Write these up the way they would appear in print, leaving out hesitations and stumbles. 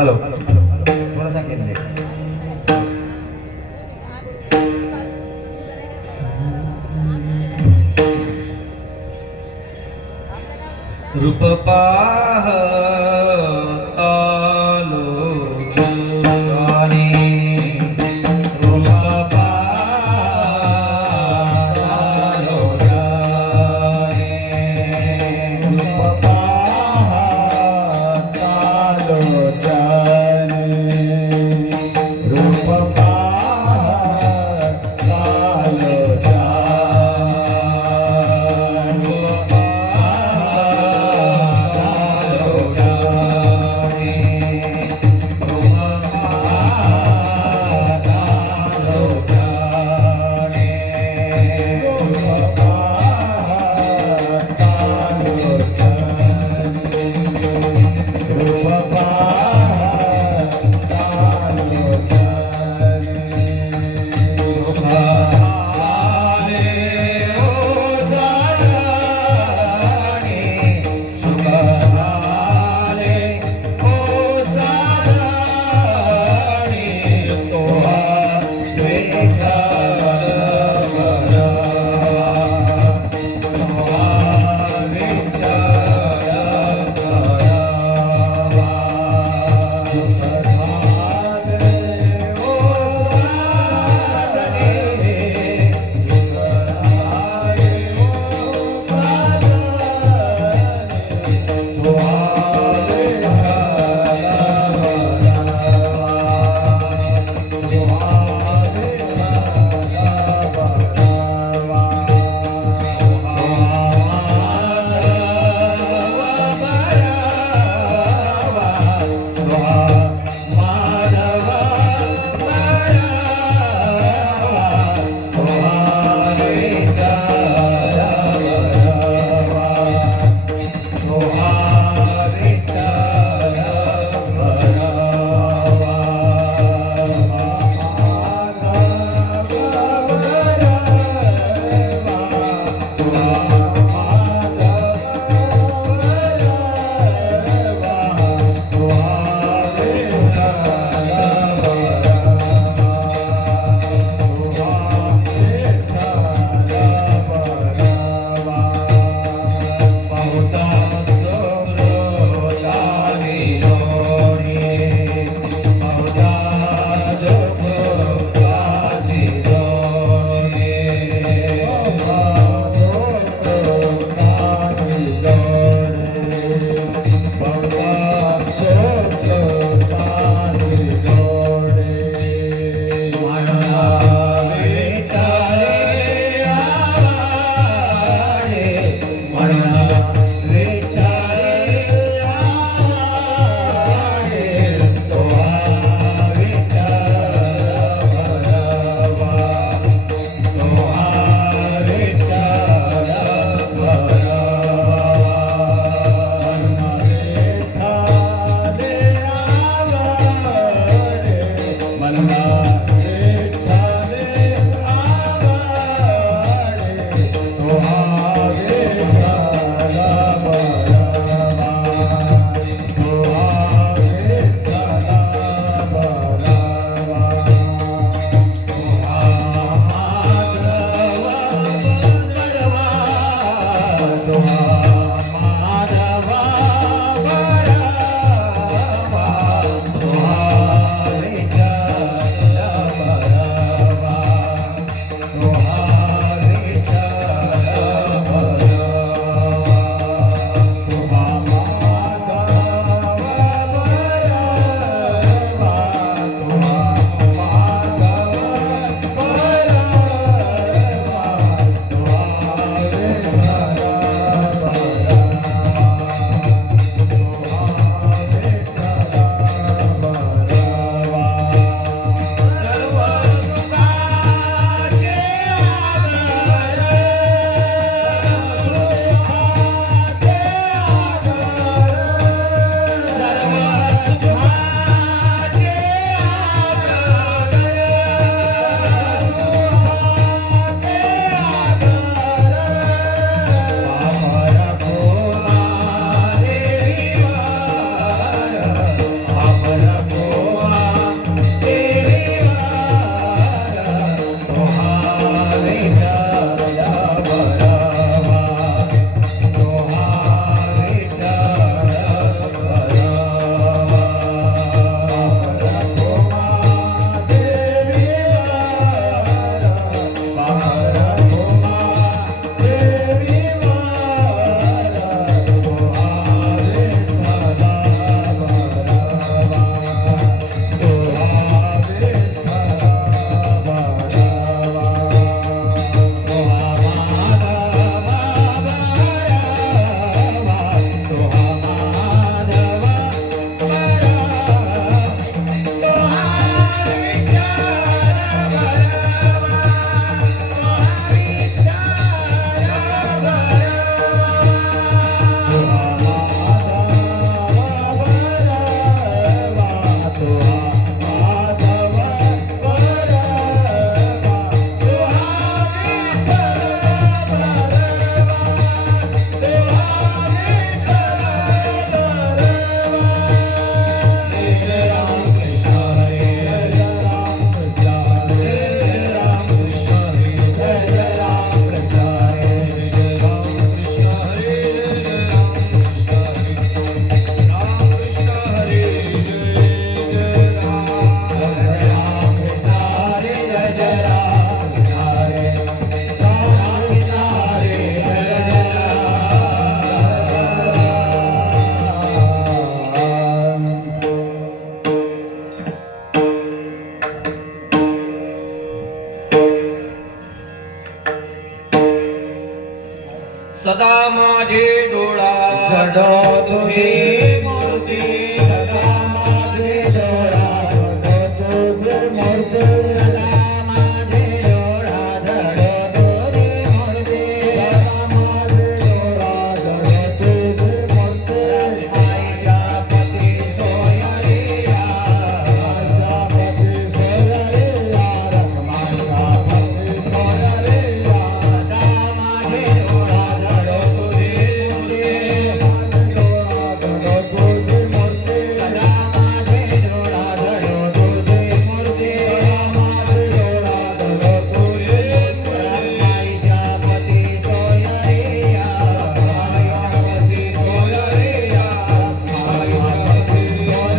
Hello थोडासा केले रूप पाहता लोकाने रूप पाहता लोकाने रूप पाहता लोकाने रूप पाहता माझे डोळा जडो तुझी मूर्ती सदा माझे डोळा जडो तुझी मूर्ती सदा माझे डोळा जडो तुझी मूर्ती सदा माझे डोळा जडो तुझी मूर्ती आईच्या पती सोयरिया आईच्या पती सोयरिया रखमाईच्या पती सोयरिया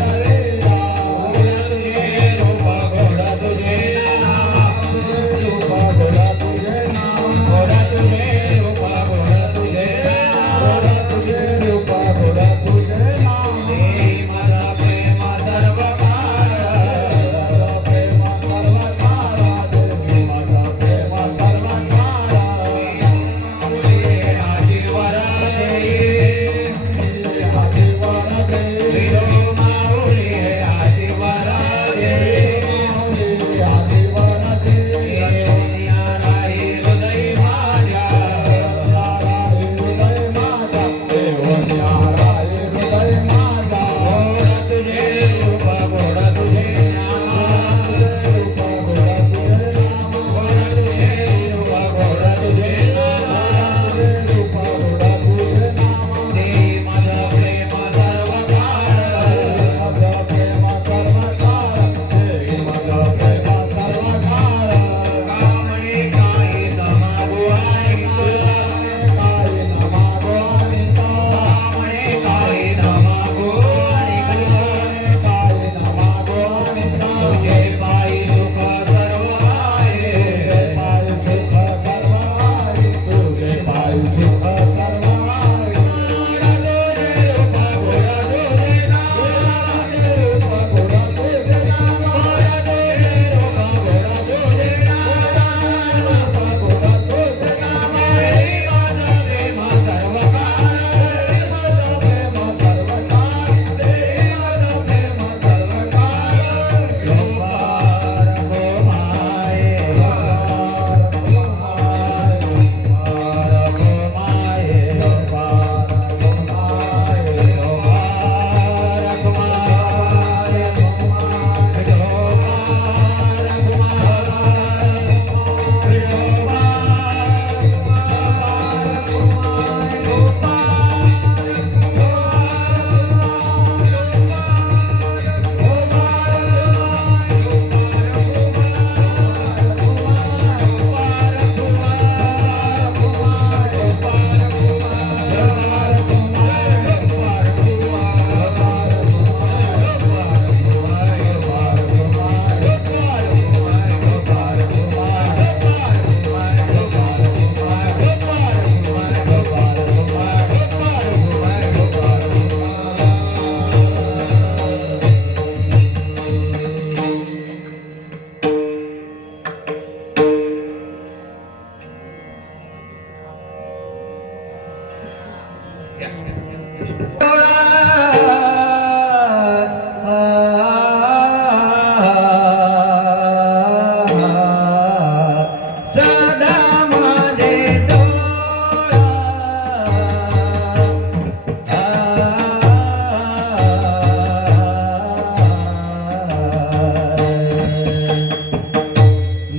सदा माझे डोळा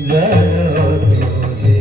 जडो तुझी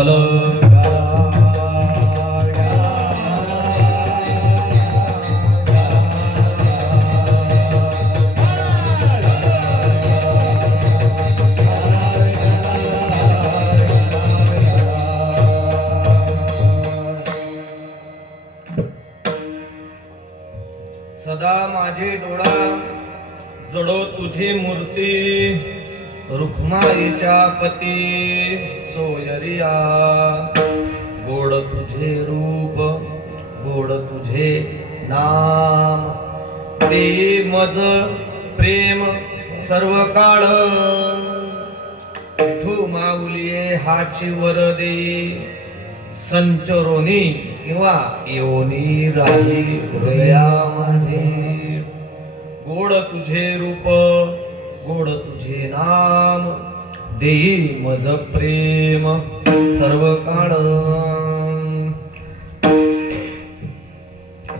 विठ्ठल सदा माझे डोळा जडो तुझी मूर्ती रुक्माईच्या पती सोयरिया गोड तुझे रूप गोड तुझे नाम ते मज प्रेम सर्व काळ विठू माऊलिये हाची वरदे संचरोनी किंवा योनी राही हृदया माझे गोड तुझे रूप गोड तुझे नाम देई मज प्रेम सर्व काळ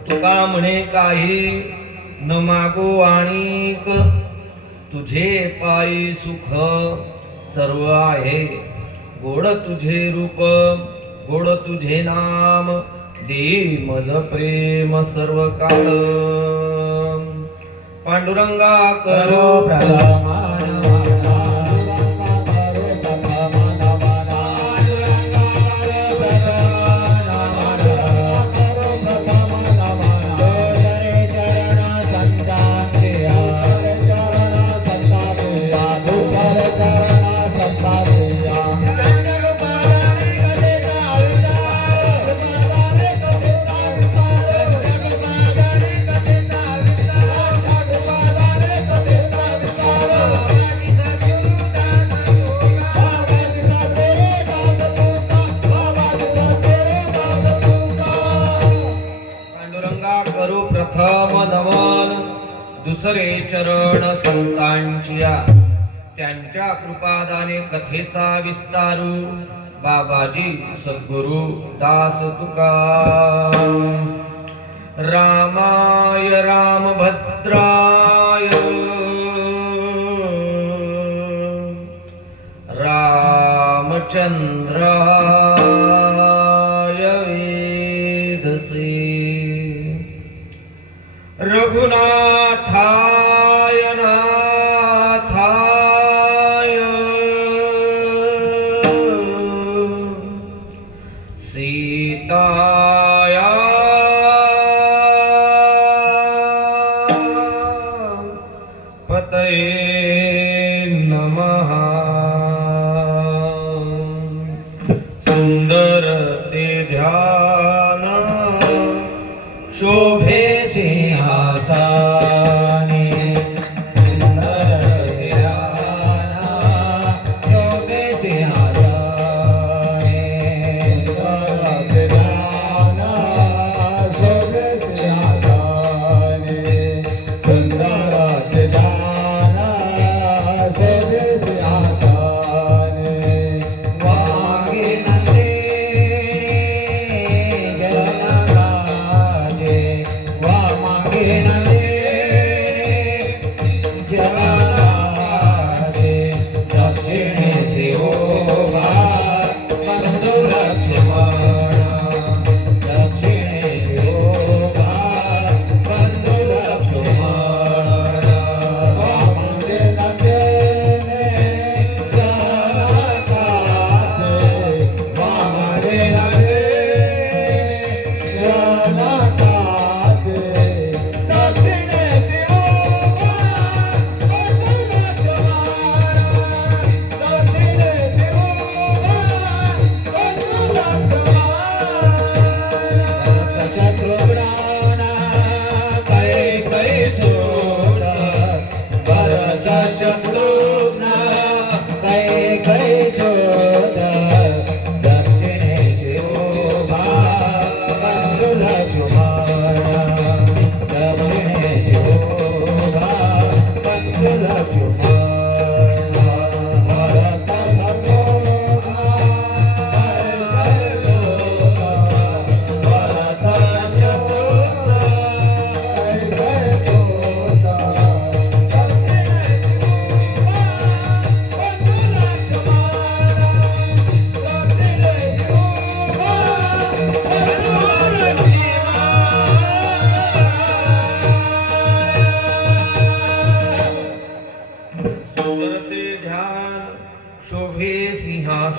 तुका म्हणे काही न मागो आणिक तुझे पायी सुख सर्व आहे गोड तुझे रूप गोड तुझे नाम देई मज प्रेम सर्व काळ पांडुरंगा करो प्रलमान करू प्रथम नमन दुसरे चरण संतांचिया त्यांच्या कृपादाने कथेचा विस्तारू बाबाजी सद्गुरु दास तुका रामाय रामभद्राय रामचंद्राय वेदसे रघुनाथाय नाथाय सीताया पतये नमः सुंदर ते ध्यान शोभे सिंहासनी सुंदर ते ध्यान शोभे सिंहासनी सुंदर ते ध्यान शोभे सिंहासनी सुंदर ते ध्यान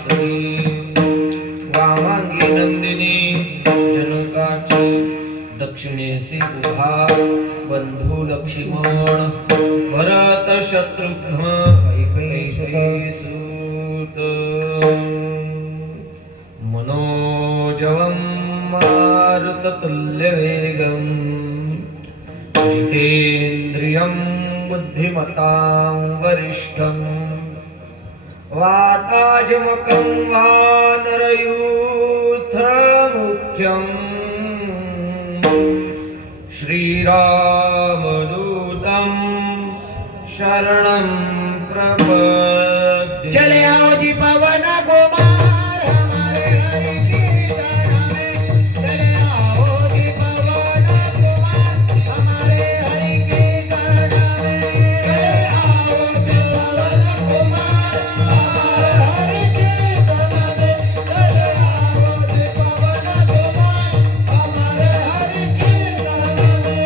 वासनी वामांगी नंदिनी जनकाची दक्षिणेसी उभा बंधू लक्ष्मण भरत शत्रुघ्न कैकेयीसूत मनोजवं मारुततुल्यवेगं जितेन्द्रियं बुद्धिमतां वरिष्ठं वाताजमकं वानरयूथमुख्यं श्रीरामदूतं शरणं प्रपद्ये। चले आओ जी पवन कुमार हमारे हरि कीर्तन में, चले आओ जी पवन कुमार हमारे हरि कीर्तन में, चले आओ जी पवन कुमार हमारे हरि कीर्तन में, चले आओ जी पवन कुमार हमारे हरि कीर्तन में।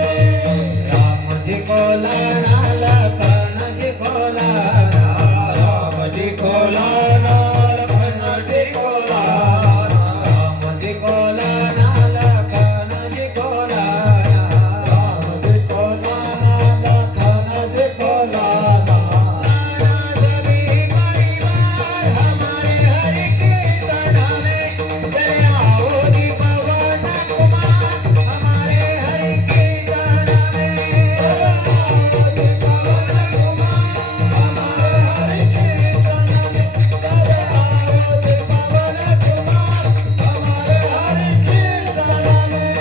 राम जी को लाना लखन जी को लाना, राम जी को लाना लखन जी को लाना, राम जी को लाना लखन जी को लाना, राम जी को लाना लखन जी को लाना। लाना सभी परिवार हमारे हरि कीर्तन में, चले आओ जी पवन कुमार हमारे हरि कीर्तन में, चले आओ जी पवन कुमार हमारे हरि कीर्तन में, चले आओ जी पवन कुमार हमारे हरि कीर्तन में।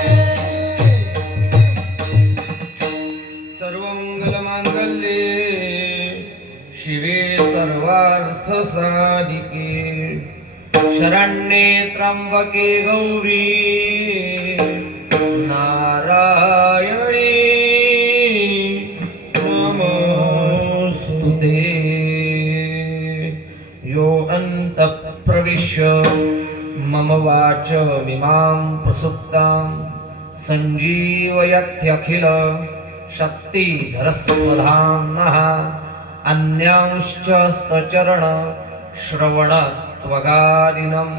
सर्वमंगलमांगल्ये शिवे सर्वार्थसाधिके शरण्ये त्र्यंबके गौरी नारायणी नमोस्तुते। यो अन्तः प्रविश्य मम वाचमिमां प्रसुप्तां सञ्जीवयत्यखिल शक्तिधरस्वधाम्नः अन्यांश्च स्तचरण श्रवणत्वगादिनं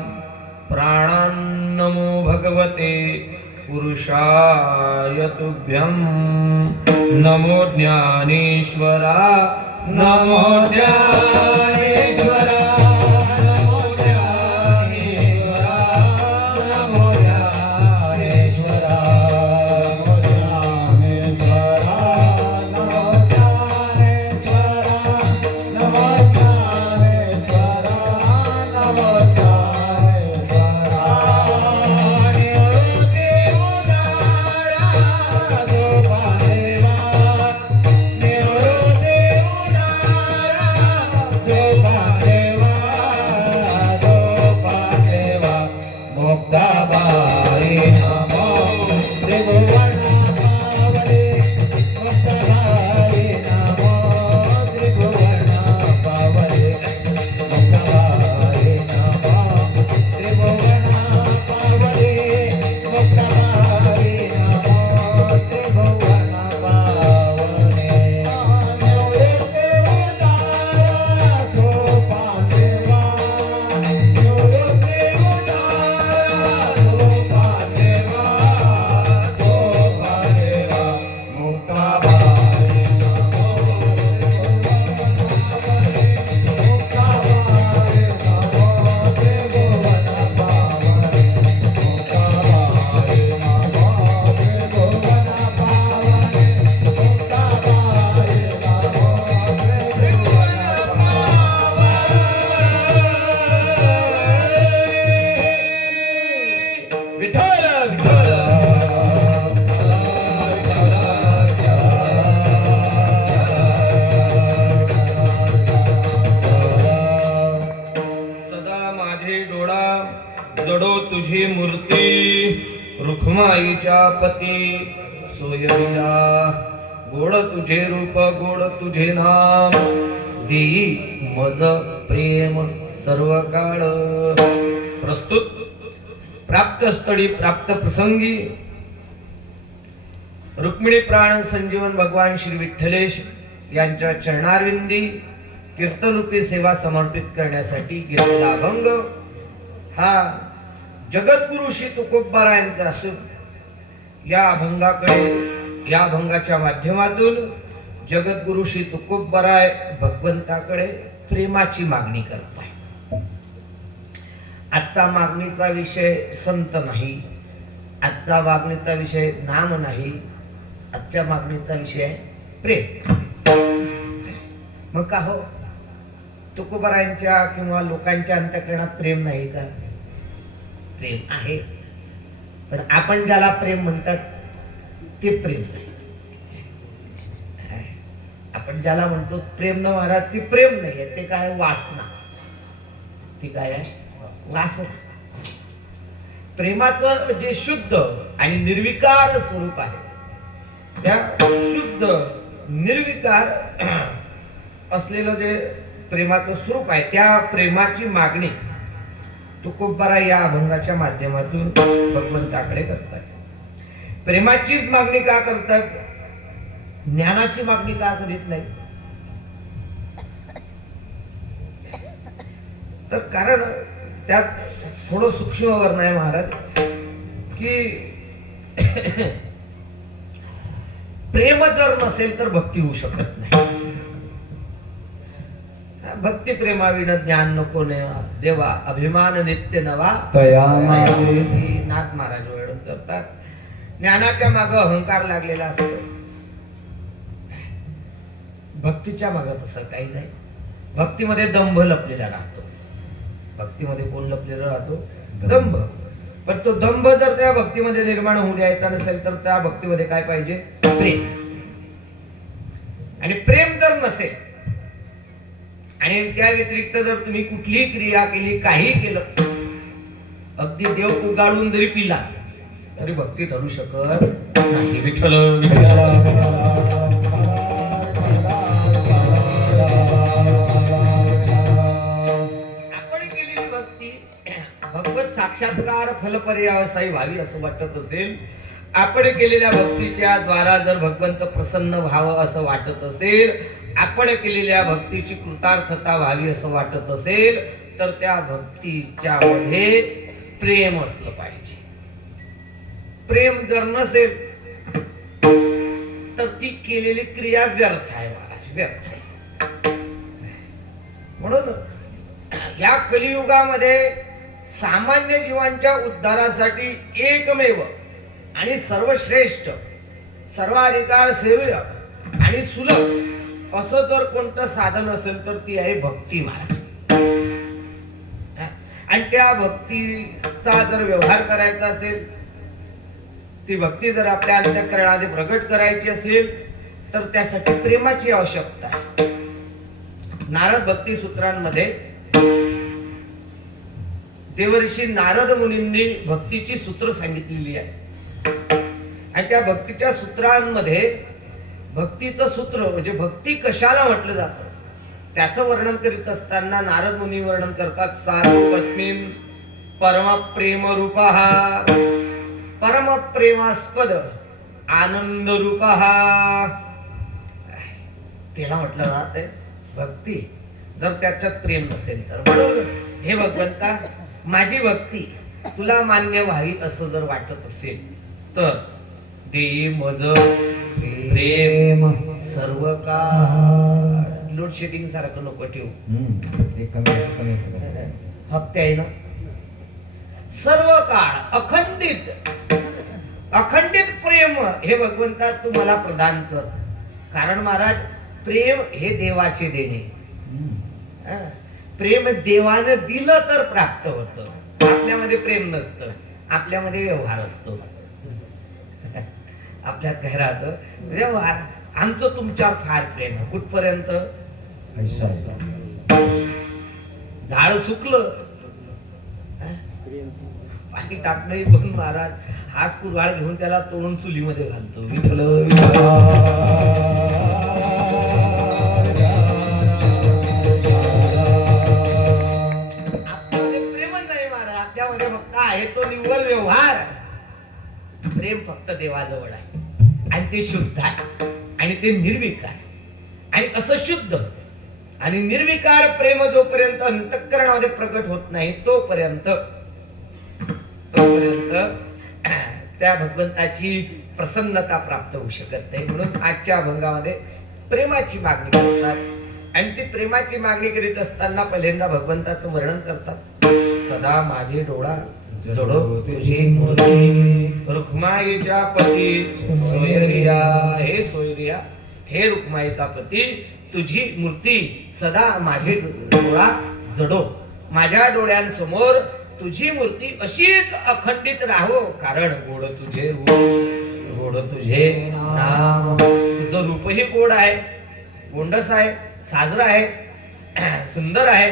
प्राणान्नमो भगवते पुरुषाय तुभ्यं। नमो ज्ञानेश्वरा नमो ज्ञानेश्वरा नमो ज्ञानेश्वरा नमो ज्ञानेश्वरा नमो ज्ञानेश्वरा नमो ज्ञानेश्वरा नमो ज्ञानेश्वरा निवृत्ति उदारा जोपादेवा निवृत्ति उदारा जोपादेवा जोपादेवा मुक्ताबाई नमो त्रिभुवन पावने मुक्ताबाई नमो त्रिभुवन पावने मुक्ताबाई नमो त्रिभुवन पावने मुक्ताबाई नमो त्रिभुवन पावने निवृत्ति उदारा जोपादेवा निवृत्ति उदारा जोपादेवा जोपादेवा मुक्ताबाई नमो मुक्ताबाई नमो त्रिभुवन पावने मुक्ताबाई नमो त्रिभुवन पावने मुक्ताबाई नमो त्रिभुवन पावने। विठ्ठल विठ्ठल सदा माझे डोळा जडो तुझी मूर्ती रुखमाईच्या पती सोयरिया गोड तुझे रूप गोड तुझे नाम देई मज प्रेम सर्व काळ। प्रस्तुत प्राप्त स्थळी प्राप्त प्रसंगी रुक्मिणी प्राण संजीवन भगवान श्री विठ्ठलेश यांच्या चरणारविंदी कीर्तनरूपी सेवा समर्पित करण्यासाठी गेलेला अभंग हा जगद्गुरु श्री तुकोबारायांचा असून या अभंगाच्या माध्यमातून जगद्गुरु श्री तुकोबाराय भगवंताकडे प्रेमाची मागणी करताय. आजचा मागणीचा विषय संत नाही, आजचा मागणीचा विषय नाम नाही, आजच्या मागणीचा विषय आहे प्रेम. मग का हो, तुकोबारायांच्या किंवा लोकांच्या अंतःकरणात प्रेम नाही का? प्रेम आहे, पण आपण ज्याला प्रेम म्हणतात ते प्रेम नाही. आपण ज्याला म्हणतो प्रेम न महाराज, ती प्रेम नाही आहे, ते काय वासना. ती काय आहे? वासना. प्रेमाचं जे शुद्ध आणि निर्विकार स्वरूप आहे, त्या शुद्ध निर्विकार असलेलं जे प्रेमाचं स्वरूप आहे, त्या प्रेमाची मागणी तुकोबाराय या अभंगाच्या माध्यमातून भगवंताकडे करतात. प्रेमाचीच मागणी का करतात? ज्ञानाची मागणी का करीत नाही? तर कारण त्यात थोडं सूक्ष्म वर्ण आहे महाराज, की प्रेम जर नसेल तर भक्ती होऊ शकत नाही. भक्ती प्रेमाविण ज्ञान नको नेवा, देवा अभिमान नित्य नवा नाथ महाराज वर्णन करतात. ज्ञानाच्या मागे अहंकार लागलेला असतो, भक्तीच्या मागे तसं काही नाही. भक्तीमध्ये दंभ लपलेला राहतो. भक्तीमध्ये कोण लपलेला राहतो? दंभ. पण तो दंभ जर त्या भक्तीमध्ये निर्माण होऊ द्यायचा नसेल तर त्या भक्तीमध्ये काय पाहिजे? प्रेम. आणि प्रेम जर नसेल आणि त्या व्यतिरिक्त जर तुम्ही कुठलीही क्रिया केली, काही केलं, अगदी देव उगाळून जरी पिला तरी भक्ती ठरू शकत नाही. विठ्ठल आपण केलेली भक्ती भगवत साक्षात्कार फलपर्यावसायी व्हावी असं वाटत असेल, आपण केलेल्या भक्तीच्या द्वारा जर भगवंत प्रसन्न व्हावं असं वाटत असेल, आपण केलेल्या भक्तीची कृतार्थता व्हावी असं वाटत असेल, तर त्या भक्तीच्या मध्ये प्रेम असलं पाहिजे. प्रेम जर नसेल तर ती केलेली क्रिया व्यर्थ आहे महाराज, व्यर्थ आहे. म्हणून या कलियुगामध्ये सामान्य जीवांच्या उद्धारासाठी एकमेव आणि सर्वश्रेष्ठ, सर्वाधिकार सेव्य आणि सुलभ असं जर कोणतं साधन असेल तर ती आहे भक्ती महाराज. आणि त्या भक्तीचा जर व्यवहार करायचा असेल, ती भक्ती जर आपल्या अंतःकरणामध्ये प्रगट करायची असेल तर त्यासाठी प्रेमाची आवश्यकता आहे. नारद भक्ती सूत्रांमध्ये देवर्षी नारद मुनींनी भक्तीची सूत्र सांगितलेली आहे. आणि त्या भक्तीच्या सूत्रांमध्ये भक्तीचं सूत्र म्हणजे भक्ती कशाला म्हटलं जातं त्याचं वर्णन करीत असताना नारद मुनी वर्णन करतात. सारूपस्मिन् परम प्रेम रूपः परम प्रेमास्पद आनंद रूपः. त्याला म्हटलं जात भक्ती, जर त्याच्यात प्रेम नसेल तर. म्हणून हे भगवंता, माझी भक्ती तुला मान्य व्हावी असं जर वाटत असेल तर देई मज प्रेम सर्व काळ. लोड शेडिंग सारखं नको ठेवू, हप्ते आहे ना. सर्व काळ अखंडित अखंडित प्रेम हे भगवंता तू मला प्रदान कर. कारण महाराज प्रेम हे देवाचे देणे. प्रेम देवानं दिलं तर प्राप्त होतं. आपल्यामध्ये प्रेम नसतं, आपल्यामध्ये व्यवहार असतो. आपल्यात काय राहतं? व्यवहार. आमचं तुमच्यावर फार प्रेम आहे. कुठपर्यंत? झाड सुकलं पाणी टाकणं बघून महाराज हाच कुऱ्हाड घेऊन त्याला तोडून चुलीमध्ये घालतो. विठ्ठल आपल्यामध्ये प्रेम नाही महाराज, आपल्यामध्ये फक्त आहे तो निव्वळ व्यवहार. प्रेम फक्त देवाजवळ आहे आणि ते शुद्ध आहे आणि ते निर्विकार आहे. आणि असं शुद्ध आणि निर्विकार प्रेम जोपर्यंत अंतःकरणामध्ये प्रकट होत नाही तोपर्यंत त्या भगवंताची प्रसन्नता प्राप्त होऊ शकत नाही. म्हणून आजच्या अभंगामध्ये प्रेमाची मागणी करतात आणि ती प्रेमाची मागणी करीत असताना पहिल्यांदा भगवंताचं वर्णन करतात. सदा माझे डोळा जडो तुझी मूर्ती रुक्माईच्या पती सोयरिया, हे सोयरिया, हे रुक्माईचा पती, तुझी मूर्ती सदा माझे डोळा जडो, माझ्या डोळ्यांसमोर तुझी मूर्ती अशीच अखंडित राहो. कारण गोड तुझे रूप, गोड तुझे नाम. तुझं रूपही गोड आहे, गोंडस आहे, साजरं आहे, सुंदर आहे.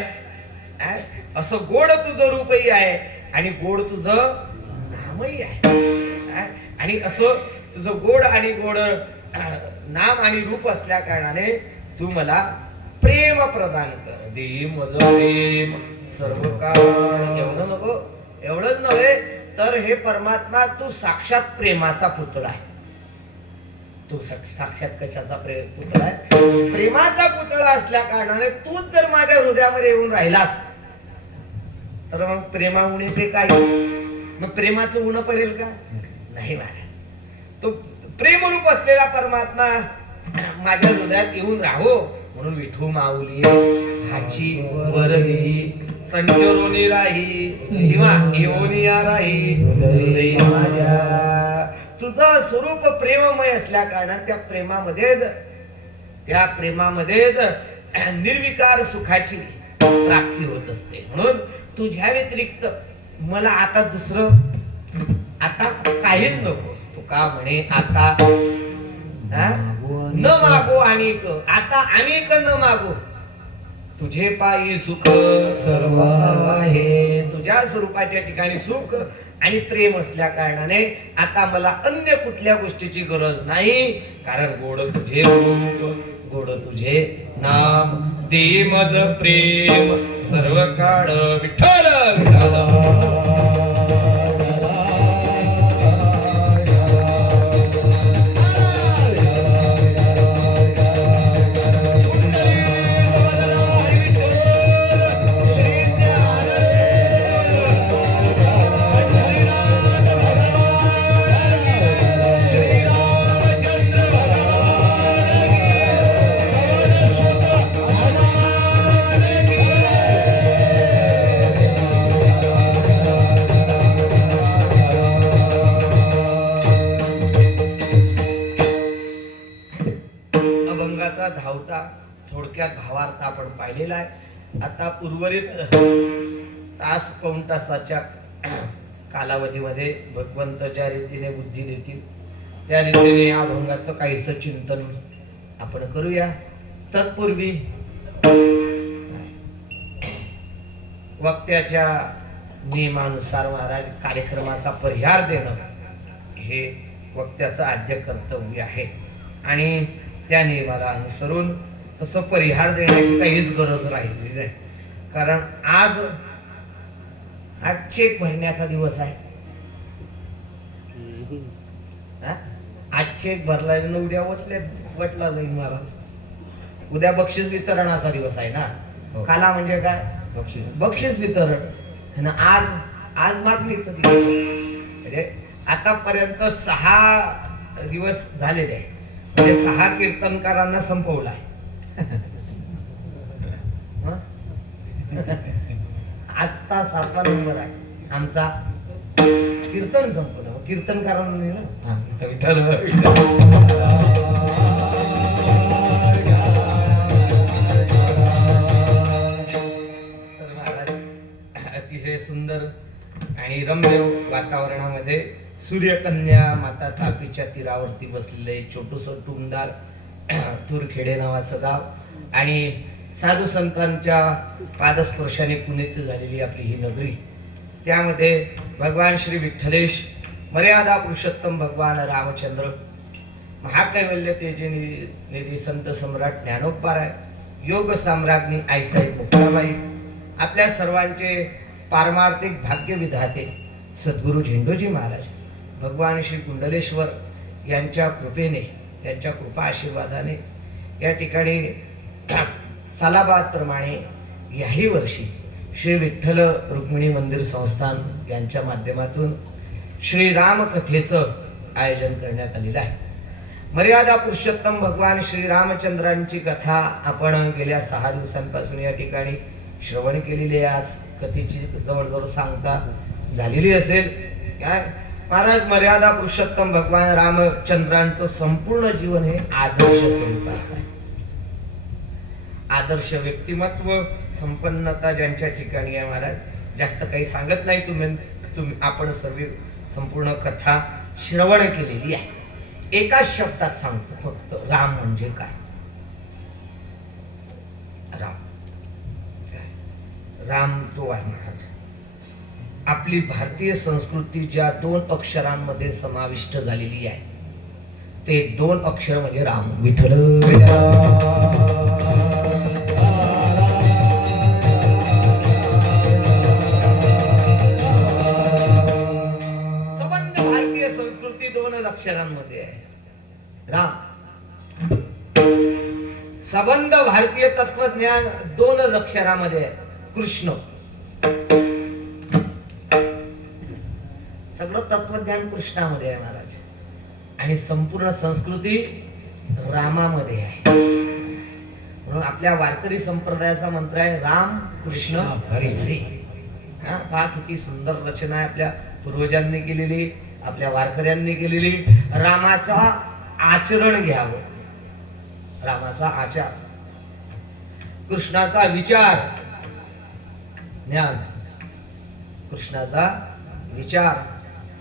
असं गोड तुझं रूपही आहे आणि गोड तुझं नामही आहे. आणि असं तुझं गोड आणि गोड नाम आणि रूप असल्या कारणाने तू मला प्रेम प्रदान कर. देई मज प्रेम सर्व काळ. एवढं नको, एवढंच नव्हे तर हे परमात्मा तू साक्षात प्रेमाचा पुतळा आहे. तू साक्षात कशाचा पुतळा आहे? प्रेमाचा पुतळा असल्या कारणाने तूच जर माझ्या हृदयामध्ये येऊन राहिलास तर मग प्रेमामुळे ते काय, मग प्रेमाचं ऊन पडेल का? नाही महाराज. तो प्रेमरूप असलेला परमात्मा माझ्या हृदयात येऊन राहो म्हणून विठू माऊली हाची वरली संचरोनी राही किंवा येऊनिया राही हृदय माझ्या. तुझं स्वरूप प्रेममय असल्या कारणाने त्या प्रेमामध्येच निर्विकार सुखाची प्राप्ती होत असते. म्हणून तुझ्या व्यतिरिक्त मला आता दुसरं आता काहीच नको. तू का म्हणे आता न मागो अनेक, आता अनेक न मागो, तुझे पायी सुख सर्व आहे. तुझ्या स्वरूपाच्या ठिकाणी सुख आणि प्रेम असल्या कारणाने आता मला अन्य कुठल्या गोष्टीची गरज नाही. कारण गोड तुझे रूप, गोड तुझे नाम, दे मज प्रेम सर्व काळ. विठ्ठल विठ्ठल. धावता थोडक्यात भावार्थ आपण पाहिलेला आहे. आता उर्वरित तास पाऊण तासाच्या कालावधीमध्ये भगवंत ज्या रीतीने बुद्धी देतील त्या रीतीने या अभंगाचं काहीसं चिंतन आपण करूया. तत्पूर्वी वक्त्याच्या नियमानुसार महाराज कार्यक्रमाचा परिहार देणं हे वक्त्याचं आद्य कर्तव्य आहे आणि त्या नियमाला अनुसरून तसं परिहार देण्याची काहीच गरज राहिलेली नाही. कारण आज चेक भरण्याचा दिवस आहे. आज चेक भरला उद्या वटला जाईल महाराज. उद्या बक्षीस वितरणाचा दिवस आहे ना. काला म्हणजे काय? बक्षीस वितरण. आज मागणीचा दिवस. म्हणजे आतापर्यंत 6 दिवस झालेले आहे. म्हणजे 6 कीर्तनकारांना संपवला आहे. आजचा 7वा नंबर आहे आमचा. कीर्तन संपलं, कीर्तनकारांना तर महाराज अतिशय सुंदर आणि रम्य वातावरणामध्ये सूर्यकन्या माता तापीच्या तीरावरती बसलेले छोटूस टुमदार तुरखेडे नावाचं गाव आणि साधू संतांच्या पादस्पर्शाने पुनीत झालेली आपली ही नगरी. त्यामध्ये भगवान श्री विठ्ठलेश, मर्यादा पुरुषोत्तम भगवान रामचंद्र, महाकैवल्य तेजनिधी संत सम्राट ज्ञानोबराय, योग साम्राज्ञी आईसाहेब मुक्ताबाई, आपल्या सर्वांचे पारमार्थिक भाग्य विधाते सद्गुरु झेंडूजी महाराज, भगवान श्री कुंडलेश्वर यांच्या कृपेने, यांच्या कृपा आशीर्वादाने या ठिकाणी सालाबादप्रमाणे याही वर्षी श्री विठ्ठल रुक्मिणी मंदिर संस्थान यांच्या माध्यमातून श्रीराम कथेचं आयोजन करण्यात आलेलं आहे. मर्यादा पुरुषोत्तम भगवान श्रीरामचंद्रांची कथा आपण गेल्या 6 दिवसांपासून या ठिकाणी श्रवण केलेली आहे. आज कथेची जवळजवळ सांगता झालेली असेल. काय महाराज, मर्यादा पुरुषोत्तम भगवान रामचंद्रांचं संपूर्ण जीवन हे आदर्श स्वरूपाचं आहे. आदर्श व्यक्तिमत्व, संपन्नता ज्यांच्या ठिकाणी आहे महाराज. जास्त काही सांगत नाही. तुम्ही आपण सर्व संपूर्ण कथा श्रवण केलेली आहे. एकाच शब्दात सांगतो फक्त, राम म्हणजे काय. राम राम तो आहे महाराज. आपली भारतीय संस्कृती ज्या 2 अक्षरांमध्ये समाविष्ट झालेली आहे ते 2 अक्षर म्हणजे राम. विठ्ठल संबंध भारतीय संस्कृती 2 अक्षरांमध्ये आहे. राम. संबंध भारतीय तत्वज्ञान 2 अक्षरामध्ये आहे. कृष्ण. सगळं तत्वज्ञान कृष्णामध्ये आहे महाराज. आणि संपूर्ण संस्कृती रामामध्ये आहे. म्हणून आपल्या वारकरी संप्रदायाचा मंत्र आहे राम कृष्ण हरी हरी. हा पहा किती सुंदर रचना आहे आपल्या पूर्वजांनी केलेली, आपल्या वारकऱ्यांनी केलेली. रामाचा आचरण घ्यावं, रामाचा आचार, कृष्णाचा विचार ज्ञान, कृष्णाचा विचार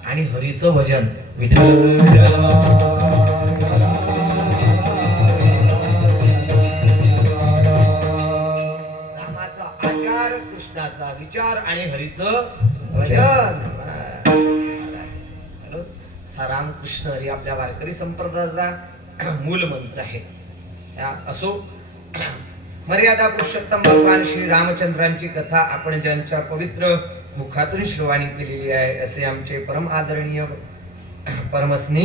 आणि हरीचं भजन. विठ्ठल रामाचा आचार, कृष्णाचा विचार आणि हरीचं भजन. रामकृष्ण हरी आपल्या वारकरी संप्रदायाचा मूल मंत्र आहे. असो, मर्यादा पुरुषोत्तम भगवान श्री रामचंद्रांची कथा आपण ज्यांच्या पवित्र मुखातून श्रवणी केलेली आहे असे आमचे परम आदरणीय परमस्नी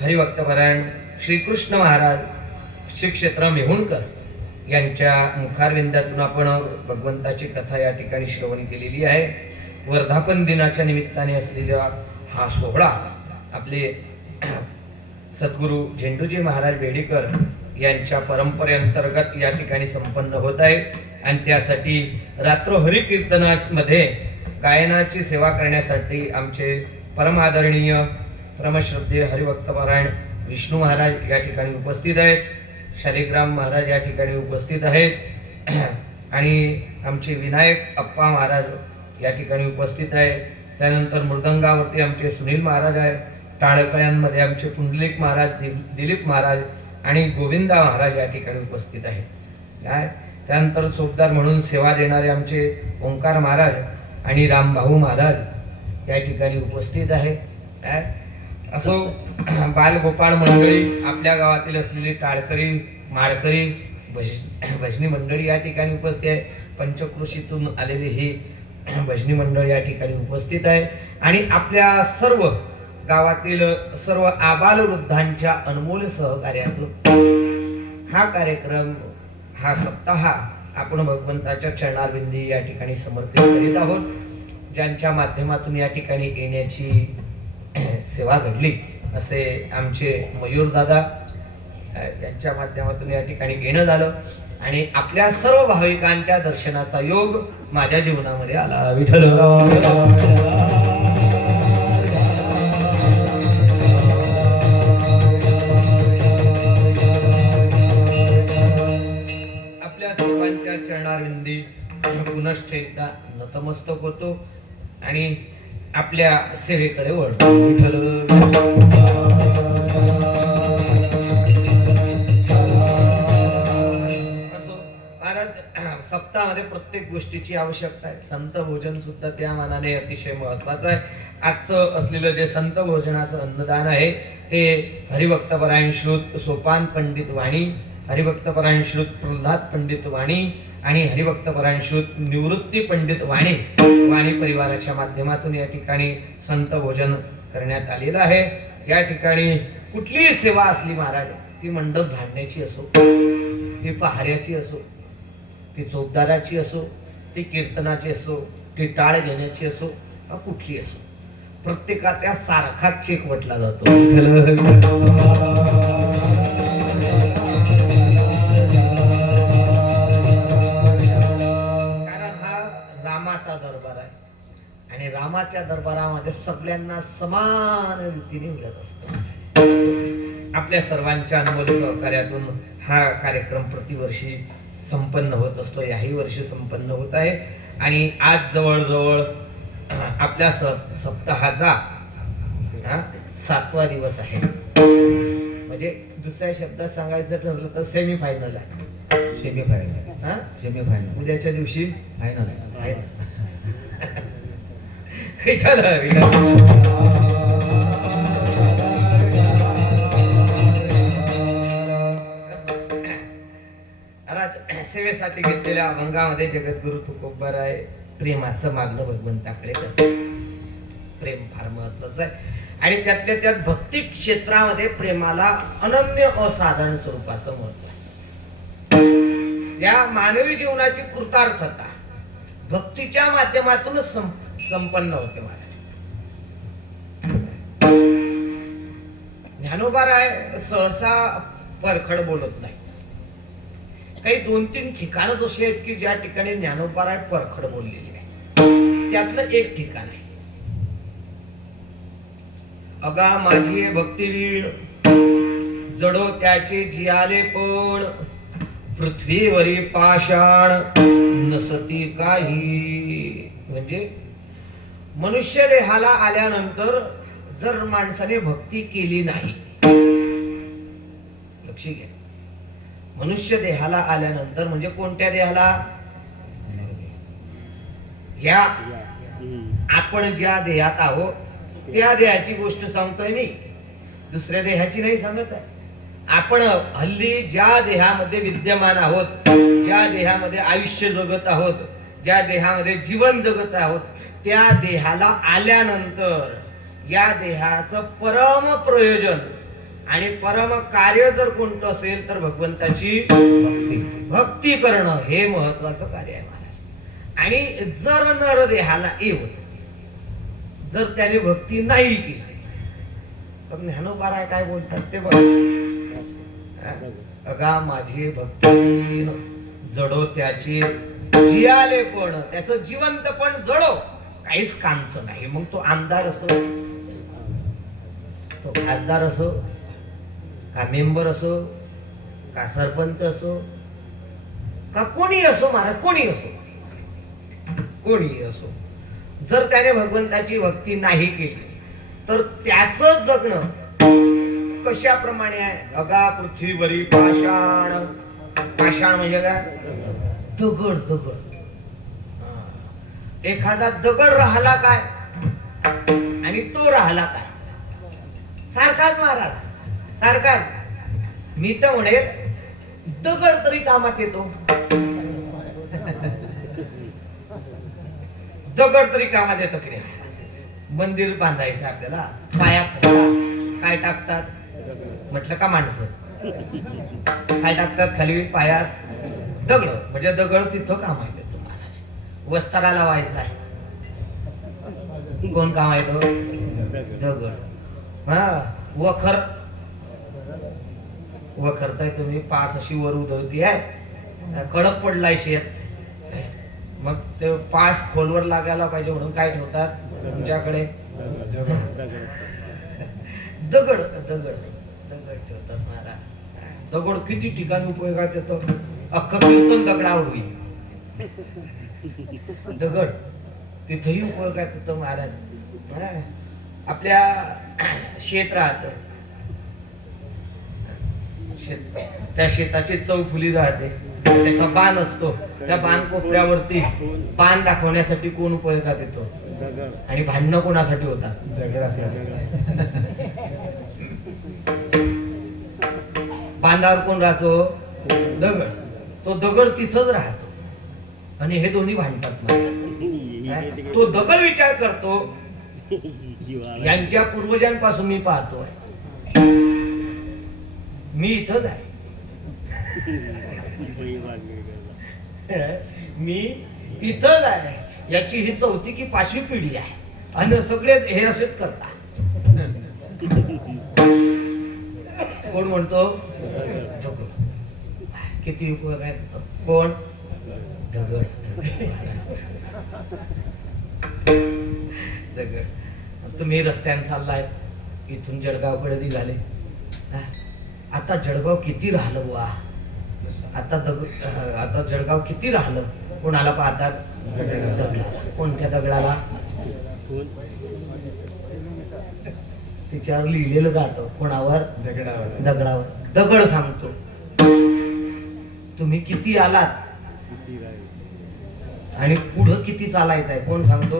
हरिभक्तपरायण श्री कृष्ण महाराज श्री क्षेत्र मेहुणकर यांच्या मुखारविंदातून आपण भगवंताची कथा या ठिकाणी श्रवण केलेली आहे. वर्धापन दिनाच्या निमित्ताने असलेला हा सोहळा आपले सद्गुरु झेंडूजी महाराज बेडेकर यांच्या परंपरेअंतर्गत या ठिकाणी संपन्न होत आहे. आणि त्यासाठी रात्र हरी कीर्तनामध्ये गायनाची सेवा करण्यासाठी आमचे परम आदरणीय परमश्रद्धेय हरिभक्तपरायण विष्णू महाराज या ठिकाणी उपस्थित आहेत. शालिग्राम महाराज या ठिकाणी उपस्थित आहेत. आणि आमचे विनायक अप्पा महाराज या ठिकाणी उपस्थित आहेत. त्यानंतर मृदंगावरती आमचे सुनील महाराज आहेत. टाळकळ्यांमध्ये आमचे पुंडलिक महाराज, दिलीप महाराज आणि गोविंदा महाराज या ठिकाणी उपस्थित आहेत. काय त्यानंतर चोपदार म्हणून सेवा देणारे आमचे ओंकार महाराज आणि रामभाऊ महाराज या ठिकाणी उपस्थित आहेत. काय असो, बालगोपाळ मंडळी, आपल्या गावातील असलेली टाळकरी, माळकरी, भजनी मंडळी या ठिकाणी उपस्थित आहे. पंचक्रोशीतून आलेली ही भजनी मंडळ या ठिकाणी उपस्थित आहे. आणि आपल्या सर्व गावातील सर्व आबाल वृद्धांच्या अनमोल सहकार्यातून हा कार्यक्रम, हा सप्ताह आपण भगवंताच्या चरणारविंदी या ठिकाणी समर्पित करीत आहोत. ज्यांच्या माध्यमातून या ठिकाणी येण्याची सेवा घडली असे आमचे मयूर दादा यांच्या माध्यमातून या ठिकाणी येणं झालं. आणि आपल्या सर्व भाविकांच्या दर्शनाचा योग माझ्या जीवनामध्ये आला. विठ्ठल सर्वांच्या चरणारविंदी पुनश्च एकदा नतमस्तक होतो आणि आपल्या सेवेकडे वळतो. सप्ताहामध्ये प्रत्येक गोष्टीची आवश्यकता आहे. संत भोजन सुद्धा त्या मानाने अतिशय महत्वाचं आहे. आजचं असलेलं जे संत भोजनाचं अन्नदान आहे ते हरिभक्तपरायण श्रुत सोपान पंडित वाणी, हरिभक्तपरायण श्रुत प्रल्हाद पंडित वाणी आणि हरिभक्तपरायण श्रुत निवृत्ती पंडित वाणी परिवाराच्या माध्यमातून या ठिकाणी संत भोजन करण्यात आलेलं आहे. या ठिकाणी कुठलीही सेवा असली महाराज, ती मंडप झाडण्याची असो, ती पहाऱ्याची असो, ती चोपदाराची असो, ती कीर्तनाची असो, ती टाळ घेण्याची असो, का कुठली असो, प्रत्येकाच्या सारखाच चेक वटला जातो. कारण हा रामाचा दरबार आहे आणि रामाच्या दरबारामध्ये सगळ्यांना समान रीतीने मिळत असतं. आपल्या सर्वांच्या अनमोल सहकार्यातून हा कार्यक्रम प्रतिवर्षी संपन्न होत असतो. याही वर्षी संपन्न होत आहे आणि आज जवळजवळ आपल्या सप्ताहाचा 7वा दिवस आहे. म्हणजे दुसऱ्या शब्दात सांगायचं ठरलं तर सेमी फायनल आहे. सेमीफायनल उद्याच्या दिवशी फायनल आहे. सेवेसाठी घेतलेल्या अभंगामध्ये जगद्गुरु तुकोबाराय प्रेमाचं मागणं भगवंताकडे करतात. प्रेम फार महत्वाचं आहे आणि त्यातल्या त्यात भक्ती क्षेत्रामध्ये प्रेमाला अनन्य असाधारण स्वरूपाचं महत्व आहे. या मानवी जीवनाची कृतार्थता भक्तीच्या माध्यमातूनच संपन्न होते. महाराज ज्ञानोबाराय सहसा परखड बोलत नाही. काही 2-3 ठिकाणच असे आहेत की ज्या ठिकाणी ज्ञानोबाराय परखड बोललेले आहे. त्यातलं एक ठिकाण आहे, अगा माझी भक्तीवीण जडो त्याचे जियाले पण पृथ्वीवरी पाषाण नसती काही. म्हणजे मनुष्य देहाला आल्यानंतर जर माणसाने भक्ती केली नाही, लक्ष घ्या, मनुष्य देहाला आल्यानंतर म्हणजे कोणत्या देहाला, या आपण ज्या देहात आहोत त्या देहाची गोष्ट सांगतोय मी, दुसऱ्या देहाची नाही सांगत आहे. आपण हल्ली ज्या देहामध्ये विद्यमान आहोत, ज्या देहामध्ये आयुष्य जगत आहोत, ज्या देहामध्ये जीवन जगत आहोत, त्या देहाला आल्यानंतर या देहाचं परम प्रयोजन आणि परम कार्य जर कोणतं असेल तर भगवंताची भक्ती करणं हे महत्वाचं कार्य आहे महाराज. आणि जर नर देहाला येऊन जर त्याने भक्ती नाही केली तर ज्ञानोबाराय काय बोलतात ते बघा. अगा माझी भक्ती जडो त्याची जियाले पण, त्याचं जिवंत पण जडो काहीच कामचं नाही. मग तो आमदार असो, तो खासदार असो, का मेंबर असो, का सरपंच असो, का कोणी असो महाराज, कोणी असो, कोणी असो, जर त्याने भगवंताची भक्ती नाही केली तर त्याचं जगणं कशाप्रमाणे आहे. अगा पृथ्वीवरी पाषाण, पाषाण म्हणजे काय, दगड. दगड, एखादा दगड राहिला काय आणि तो राहिला काय, सारखाच महाराज, सारखाच. मी तर म्हणेल दगड तरी कामात येतो, दगड तरी कामात येतो की नाही. मंदिर बांधायचं आपल्याला, पाया काय टाकतात म्हटलं का, माणसं काय टाकतात खाली पायात, दगड. म्हणजे दगड तिथं कामात येतो महाराज. वस्तारा लावायचा आहे, कोण काम येतो, दगड. वखर, वखरताय तुम्ही, पास अशी वर उधळती आहे, कडक पडलाय शेत, मग ते पास खोलवर लागायला पाहिजे म्हणून काय ठेवतात तुमच्याकडे, दगड. दगड दगड ठेवतात महाराज. दगड किती ठिकाणी उपयोगात येतो, अख्खं कीर्तन दगडावर होईल. दगड तिथेही उपयोगात येतो महाराज. आपल्या शेत राहत, त्या शेताची चौफुली राहते, त्याचा बाण असतो, त्या बाण कोपऱ्यावरती बाण दाखवण्यासाठी कोण उपयोगात येतो आणि भांडणं कोणासाठी होतात, बांधावर कोण राहतो, दगड. तो दगड तिथंच राहतो आणि हे दोन्ही भांडतात. तो दगड विचार करतो यांच्या पूर्वजांपासून मी पाहतोय, मी इथंच आहे. मी इथंच आहे. याची ही 4थी की 5वी पिढी आहे आणि सगळे हे असेच करतात. कोण म्हणतो किती उपयोग आहेत. कोण दगड दगड. तुम्ही रस्त्याने चाललाय, इथून जळगावकडे निघाले. आता जळगाव किती राहिलं वा, आता जळगाव किती राहिलं. कोणाला पाहतात? दगडाला. कोणत्या दगडाला? तिच्यावर लिहिलेलं जातं. कोणावर? दगडावर. दगड सांगतो तुम्ही किती आलात आणि पुढं किती चालायचंय. कोण सांगतो?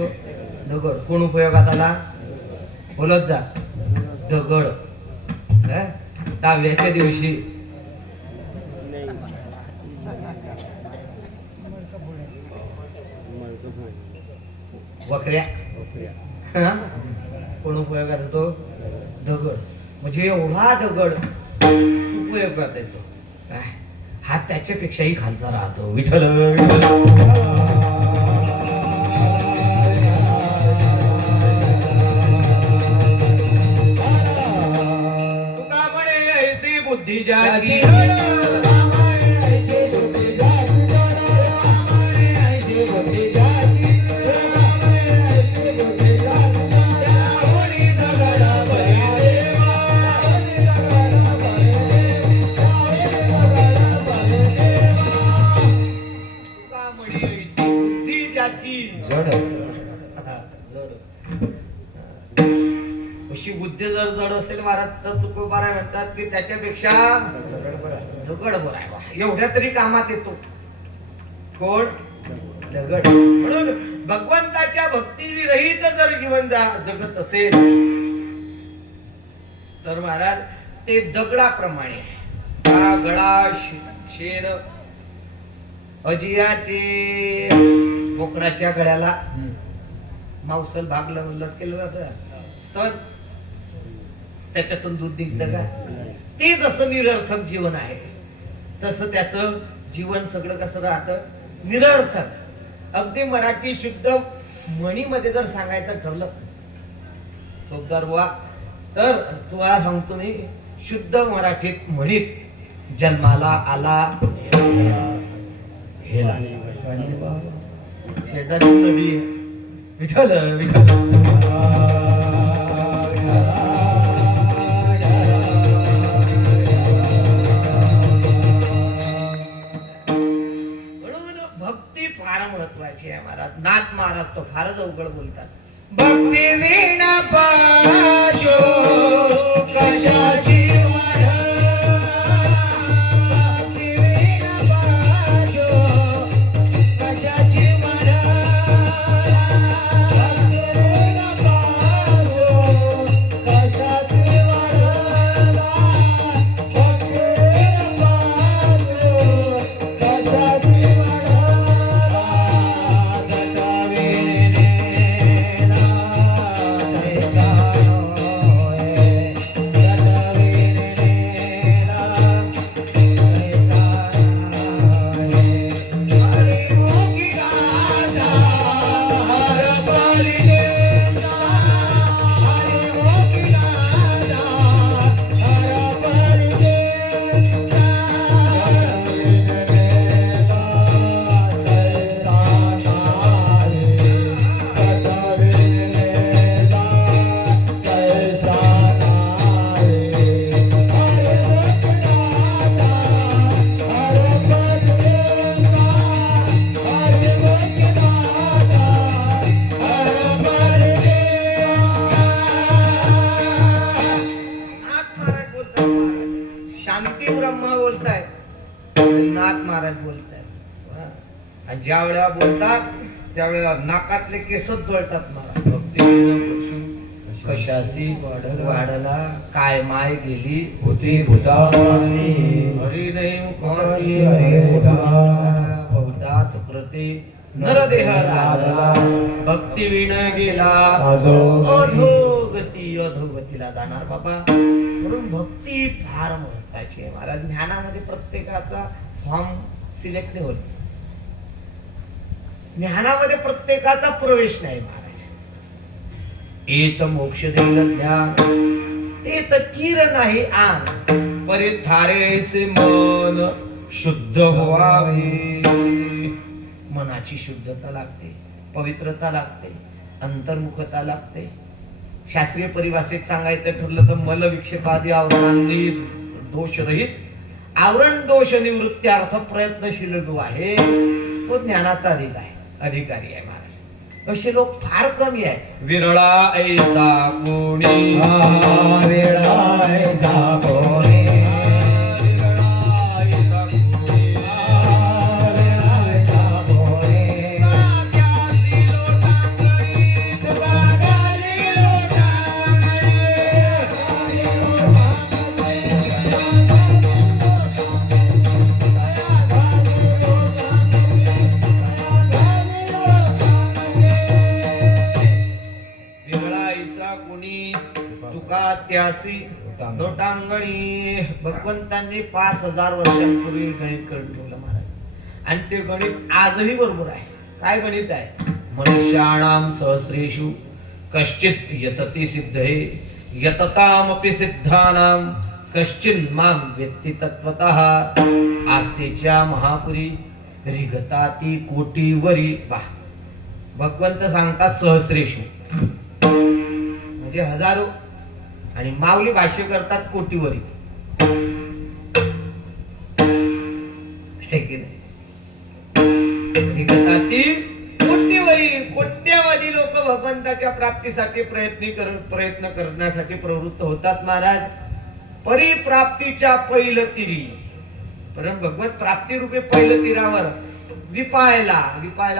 दगड. कोण उपयोगात आला? बोलत जा. दगड. दहाव्याच्या दिवशी वकऱ्या. कोण उपयोगात येतो? दगड. म्हणजे एवढा दगड उपयोगात येतो. हा त्याच्यापेक्षाही खालचा राहतो. विठ्ठल तुका म्हणे ऐसी बुद्धी ज्याची अशी बुद्धी जर जड असेल महाराज तर तुकोबारा म्हणतात की त्याच्यापेक्षा दगड बरा आहे. एवढ्या तरी कामात येतो. कोण? दगड. म्हणून भगवंताच्या भक्ती विरहित जर जीवन जगत असेल तर महाराज ते दगडाप्रमाणे आहे. गळा शेर अजियाचे बोकडाच्या गळ्याला मांसल भाग लटकेलं जातं. स्तन त्याच्यातून दूध निघतं का? ते जसं निरर्थक जीवन आहे तसं त्याचं जीवन सगळं कसं राहतं? निरर्थक. अगदी मराठी शुद्ध म्हणीमध्ये जर सांगायचं ठरलं चोपदार बुवा तर तुम्हाला सांगतो मी शुद्ध मराठीत म्हणीत जन्माला आला हेला शेजारी नदी आहे. विठ्ठल विठ्ठल म्हणून भक्ती फार महत्वाची आहे महाराज. नाथ महाराज तो फारच अवघड बोलतात. भक्ती विना पाशो कशाची ज्या वेळेला बोलतात त्यावेळेला नाकातले केसच जळतात महाराज. कशाशी वाढला काय माय गेली होती हरी नाही मुखासी हरे बहुधा सुकृती नरदेह लागला भक्ती विण गेला अधोगतीला जाणार बाबा. म्हणून भक्ती फार महत्वाची आहे महाराज. ज्ञानामध्ये प्रत्येकाचा फॉर्म सिलेक्ट नाही होत. ज्ञानामध्ये प्रत्येकाचा प्रवेश नाही महाराज. एत मोक्ष देईल ज्ञान ते तर कीर नाही आन परिथारेसे मन शुद्ध व्हावे. मनाची शुद्धता लागते, पवित्रता लागते, अंतर्मुखता लागते. शास्त्रीय परिभाषेत सांगायचं ठरलं तर मल विक्षेपादी आवरणांनी दोषरहित आवरण दोष निवृत्त्यार्थ प्रयत्नशील जो आहे तो ज्ञानाचा अधिकारी आहे महाराज. असे लोक फार कमी आहे. विरळा ऐसा कोणी वेळा ऐसा कोणी त्यासी लोटांगणी. भगवंतांनी 5000 वर्षांपूर्वी गणित करून ठेवलं महाराज. आणि ते गणित आजही बरोबर आहे. काय गणित आहे? मनुष्याणाम सहस्रेषु कश्चित यतति सिद्धये यततामपि सिद्धानाम कश्चिन माम वेत्ति तत्वतः आस्तेच्या महापुरी रिगताती कोटीवरी. भगवंत सांगतात सहस्रेषु म्हणजे हजारो, आणि माऊली भाष्य करतात कोटीवरी. कोटीवरी कोट्यावधी लोक भगवंताच्या प्राप्तीसाठी प्रयत्न करण्यासाठी प्रवृत्त होतात महाराज. परिप्राप्तीच्या पैल तिरी, परंतु भगवत प्राप्ती रूपे पैल तीरावर विपायला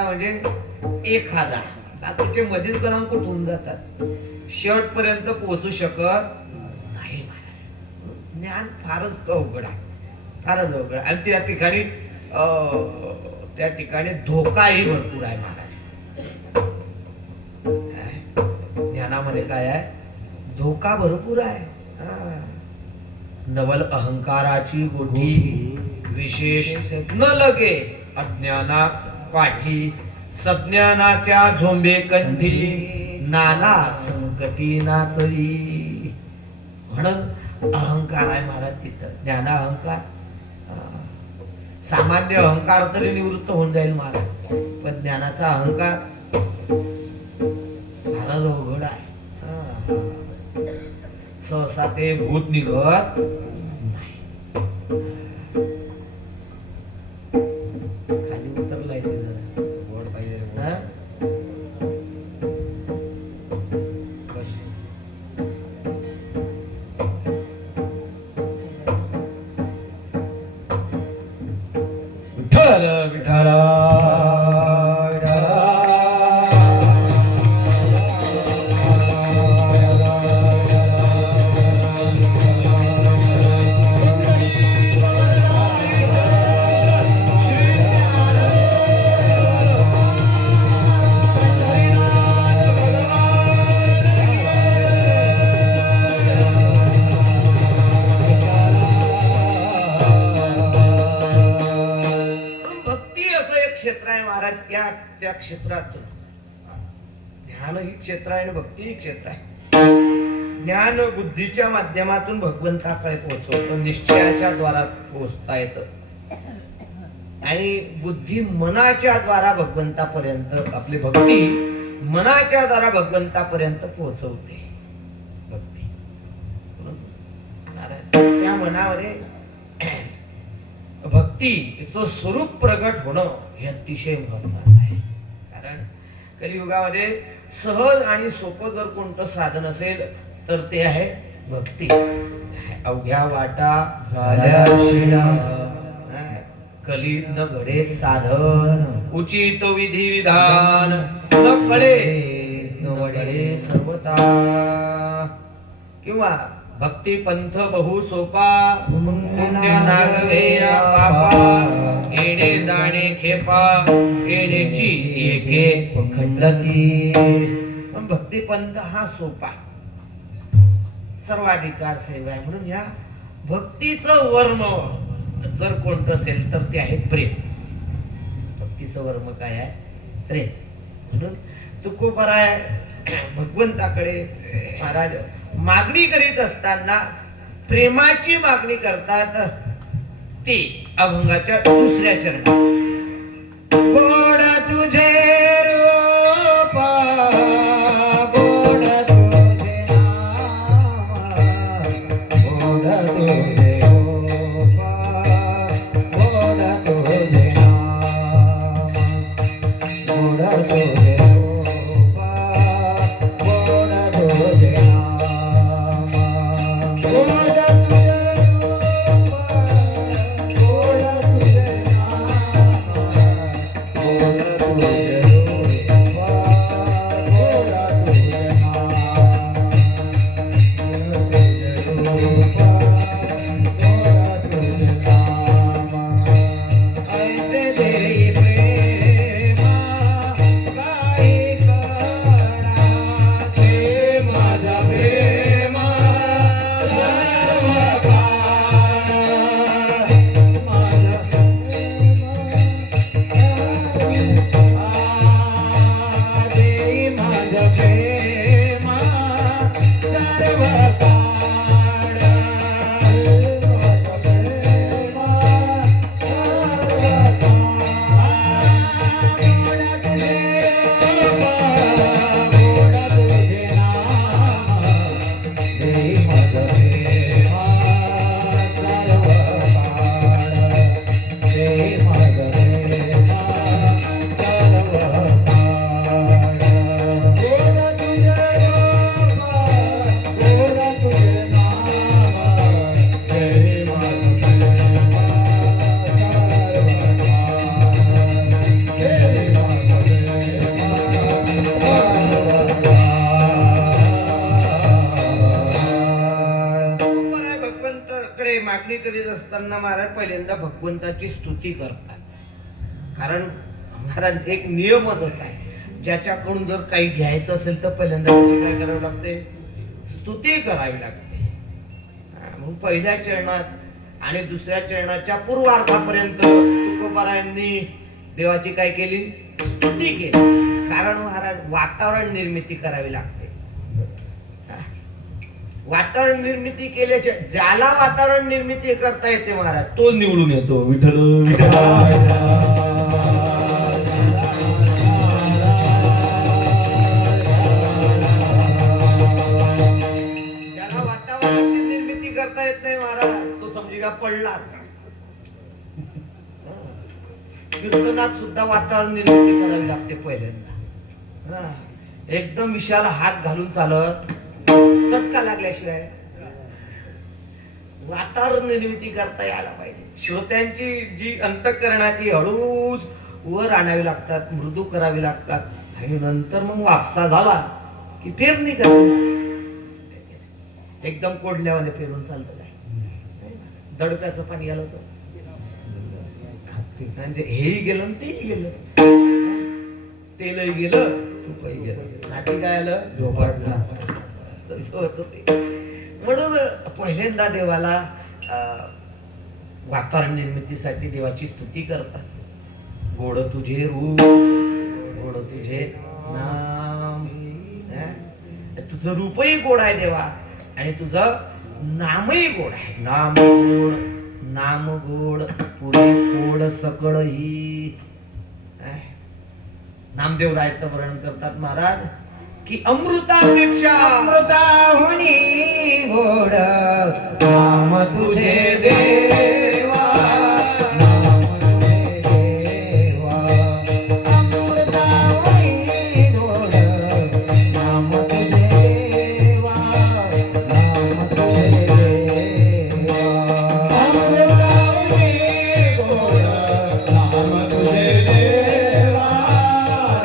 म्हणजे 1000 बाकीचे मध्येच गणांक कुठून जातात, शेवट पर्यंत पोहोचू शकत नाही महाराज. ज्ञान फारच अवघड आहे, फारच अवघड. आणि त्या ठिकाणी धोकाही भरपूर आहे महाराज. ज्ञानामध्ये काय आहे? धोका भरपूर आहे. नवल अहंकाराची गोठी विशेष न लगे अज्ञाना पाठी सज्ञानाच्या झोंबे कंठी नाना संकटी नाचरी. म्हणून अहंकार आहे महाराज तिथं. ज्ञाना अहंकार, सामान्य अहंकार तरी निवृत्त होऊन जाईल महाराज, पण ज्ञानाचा अहंकार फारच अवघड आहे. सहसा ते भूत निघत नाही. खाली उतरलाय ते जरा गोड पाहिजे. विठ्ठल विठ्ठल क्षेत्र आहे महाराज. त्या क्षेत्रातून ज्ञान ही क्षेत्र आहे आणि भक्ती ही क्षेत्र आहे. ज्ञान बुद्धीच्या माध्यमातून भगवंताकडे पोहोचवतं, निश्चयाच्या द्वारा पोहोचता येतं, आणि बुद्धी मनाच्या द्वारा भगवंतापर्यंत, आपली भक्ती मनाच्या द्वारा भगवंतापर्यंत पोहोचवते. भक्ती त्या मनामध्ये भक्तीचं स्वरूप प्रगट होणं हे अतिशय महत्वाचं आहे. कारण कलियुगामध्ये सहज आणि सोपं जर कोणतं साधन असेल तर ते आहे भक्ती. अवघ्या वाटा झाल्या कली न घडे साधन उचित विधी विधान न कळे न वडे सर्वता. किंवा भक्ती पंथ बहु सोपा पुण्य नागवे पापा येणे जाणे खेपा येणेची एके खंडती. पण भक्ती पंथ हा सोपा, सर्वाधिकार सेवा आहे. म्हणून या भक्तीचं वर्म जर कोणतं असेल तर ते आहे प्रेम. भक्तीचं वर्म काय आहे? प्रेम. म्हणून तुकोबराय भगवंताकडे महाराज मागणी करीत असताना प्रेमाची मागणी करतात. ती अभंगाच्या दुसऱ्या चरणात. गोड तुझे रूप गोड तुझे नाम गोड तुझे रूप गोड तुझे नाम गोड तुझे रूप गोड तुझे नाम गोड तुझे रूप गोड तुझे मागणी करीत असताना महाराज पहिल्यांदा भगवंताची स्तुती करतात. कारण महाराज एक नियमच असा आहे, ज्याच्याकडून जर काही घ्यायचं असेल तर पहिल्यांदा त्याची काय करावं लागते, स्तुती करावी लागते. म्हणून पहिल्या चरणात आणि दुसऱ्या चरणाच्या पूर्वार्धापर्यंत तुकोबारायांनी देवाची काय केली, स्तुती केली. कारण महाराज वातावरण निर्मिती करावी लागते. वातावरण निर्मिती केल्याच्या ज्याला वातावरण निर्मिती करता येते महाराज तो निवडून येतो. विठ्ठल विठ्ठल. ज्याला वातावरणाची निर्मिती करता येत नाही महाराज तो समजी का पडला. कीर्तनात सुद्धा वातावरण निर्मिती करावी लागते पहिल्यांदा. एकदम विषयाला हात घालून चालत चटका लागल्याशिवाय वातावरण निर्मिती करता यायला पाहिजे. श्रोत्यांची जी अंतःकरणाची हळूच वर आणावी लागतात, मृदू करावी लागतात आणि नंतर मग वापसा झाला की पेरणी करावी. एकदम कोडल्यावाले पेरून चालतं काय, दडप्याचं पाणी आलं तर म्हणजे हेही गेलं आणि तेही गेलं, तेलही गेलं तूपही गेलं, नाती काय आलं झोपाटला. म्हणून पहिल्यांदा देवाला वातावरण निर्मितीसाठी देवाची स्तुती करतात. गोड तुझे रूप गोड तुझे नाम. तुझं रूपही गोड आहे देवा आणि तुझं नामही गोड आहे. नाम गोड नाम गोड पुढे गोड सकळ ही. नामदेव रायचं वर्णन करतात महाराज की अमृतापेक्षा अमृताहुनी गोड नाम तुझे देवा नाम तुझे देवा. अमृताहुनी गोड नाम तुझे देवा नाम तुझे देवा. अमृताहुनी गोड नाम तुझे देवा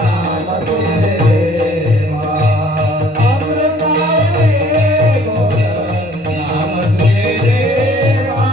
नाम तुझे देवा. नाम तुझे देवा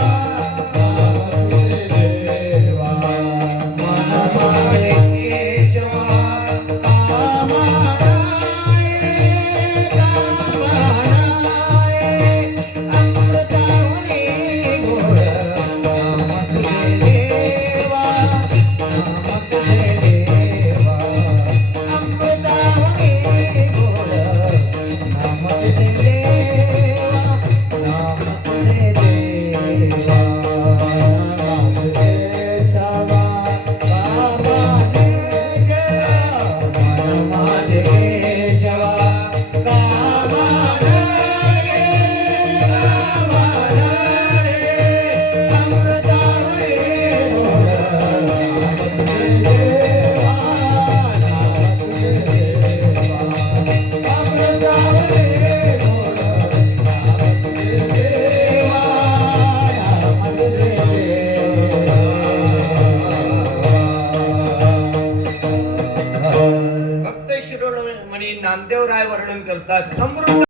आणि नामदेव राय वर्णन करतात, अमृत